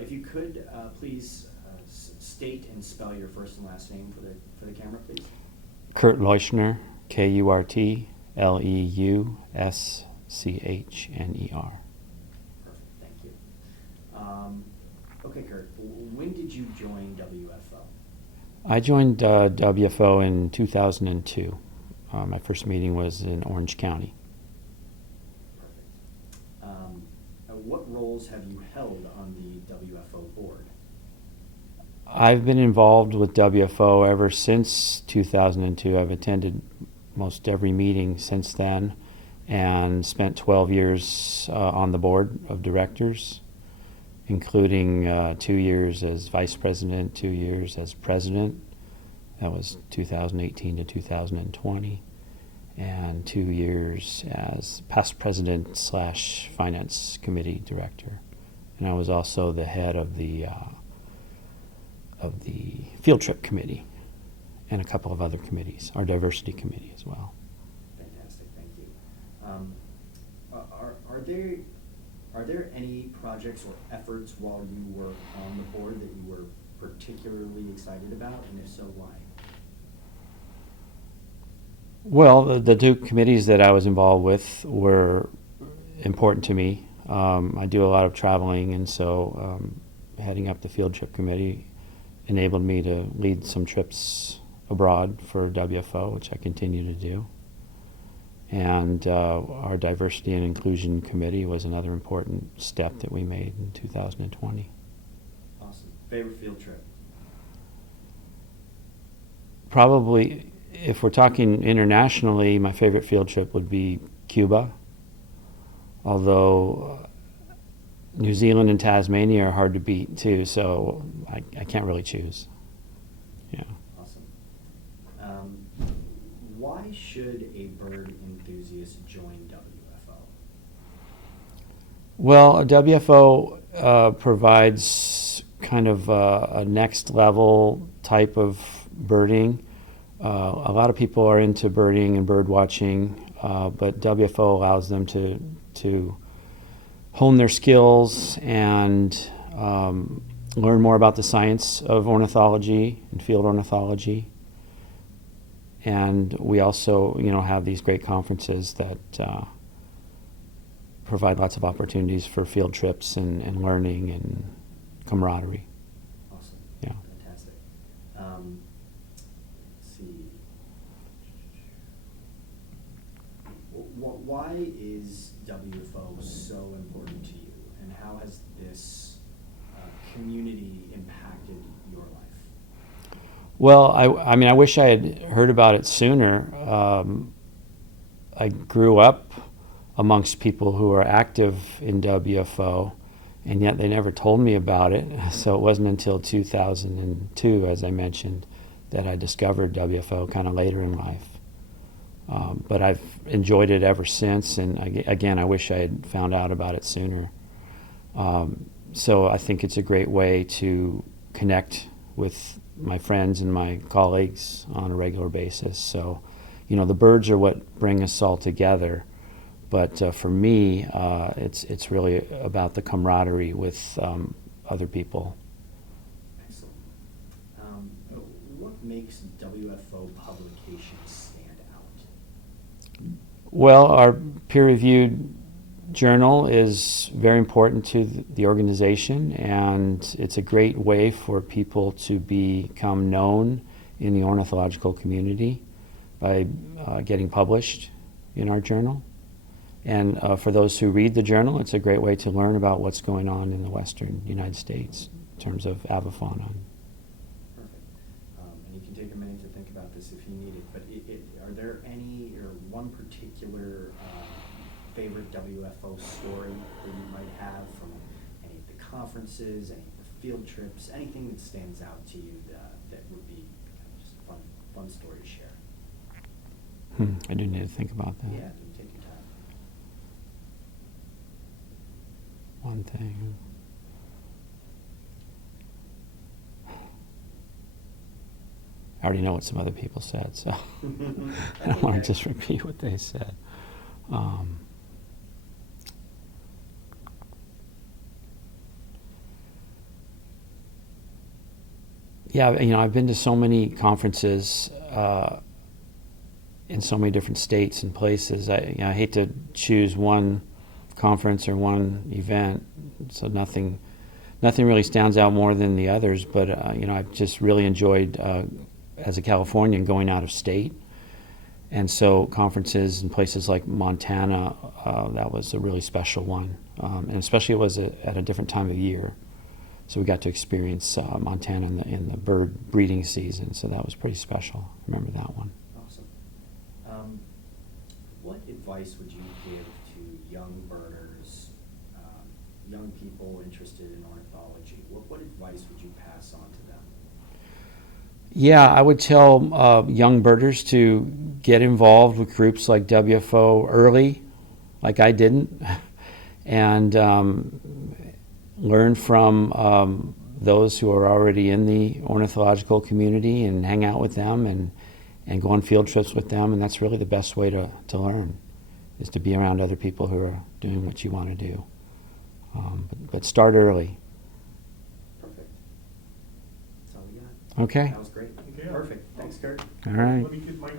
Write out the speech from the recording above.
If you could, please state and spell your first and last name for the camera, please. Kurt Leuschner, Kurtleuschner. Perfect, thank you. Okay, Kurt, when did you join WFO? I joined WFO in 2002. My first meeting was in Orange County. Perfect. What roles have you held on the WFO board? I've been involved with WFO ever since 2002. I've attended most every meeting since then and spent 12 years on the board of directors, including 2 years as vice president, 2 years as president. That was 2018 to 2020. And 2 years as past president / finance committee director. And I was also the head of the field trip committee and a couple of other committees, our diversity committee as well. Fantastic, thank you. Are there any projects or efforts while you were on the board that you were particularly excited about, and if so, why? Well, the two committees that I was involved with were important to me. I do a lot of traveling, and so heading up the field trip committee enabled me to lead some trips abroad for WFO, which I continue to do. And our diversity and inclusion committee was another important step that we made in 2020. Awesome. Favorite field trip? Probably, if we're talking internationally, my favorite field trip would be Cuba. Although New Zealand and Tasmania are hard to beat too, so I can't really choose. Yeah. Awesome. Why should a bird enthusiast join WFO? Well, WFO provides kind of a next level type of birding. A lot of people are into birding and bird watching, but WFO allows them to hone their skills and learn more about the science of ornithology and field ornithology. And we also, have these great conferences that provide lots of opportunities for field trips and learning and camaraderie. Awesome. Yeah. Fantastic. Let's see. Why is WFO so important to you, and how has this community impacted your life? Well, I wish I had heard about it sooner. I grew up amongst people who are active in WFO, and yet they never told me about it. So it wasn't until 2002, as I mentioned, that I discovered WFO kind of later in life. But I've enjoyed it ever since, and again, I wish I had found out about it sooner. So I think it's a great way to connect with my friends and my colleagues on a regular basis. So, the birds are what bring us all together. But for me, it's really about the camaraderie with other people. Excellent. What makes WFO publications stand out? Well, our peer-reviewed journal is very important to the organization, and it's a great way for people to become known in the ornithological community by getting published in our journal. And for those who read the journal, it's a great way to learn about what's going on in the western United States in terms of avifauna. Perfect. And you can take a minute to think about this if you need it, but are there any, or one particular favorite WFO story that you might have from any of the conferences, any of the field trips, anything that stands out to you that would be just a fun story to share? I do need to think about that. Yeah, take your time. One thing. I already know what some other people said, so I don't want to just repeat what they said. Yeah, I've been to so many conferences in so many different states and places. I hate to choose one conference or one event, so nothing really stands out more than the others. But I've just really enjoyed as a Californian going out of state, and so conferences in places like Montana, that was a really special one, and especially it was at a different time of year. So we got to experience Montana in the bird breeding season, so that was pretty special. I remember that one. Awesome. What advice would you give to young birders, young people interested in ornithology? What advice would you pass on to them? Yeah, I would tell young birders to get involved with groups like WFO early, like I didn't, and learn from those who are already in the ornithological community and hang out with them and go on field trips with them. And that's really the best way to learn, is to be around other people who are doing what you want to do. But start early. Perfect. That's all we got. Okay. That was great. Okay. Perfect. Thanks, Kurt. All right. Let me get Mike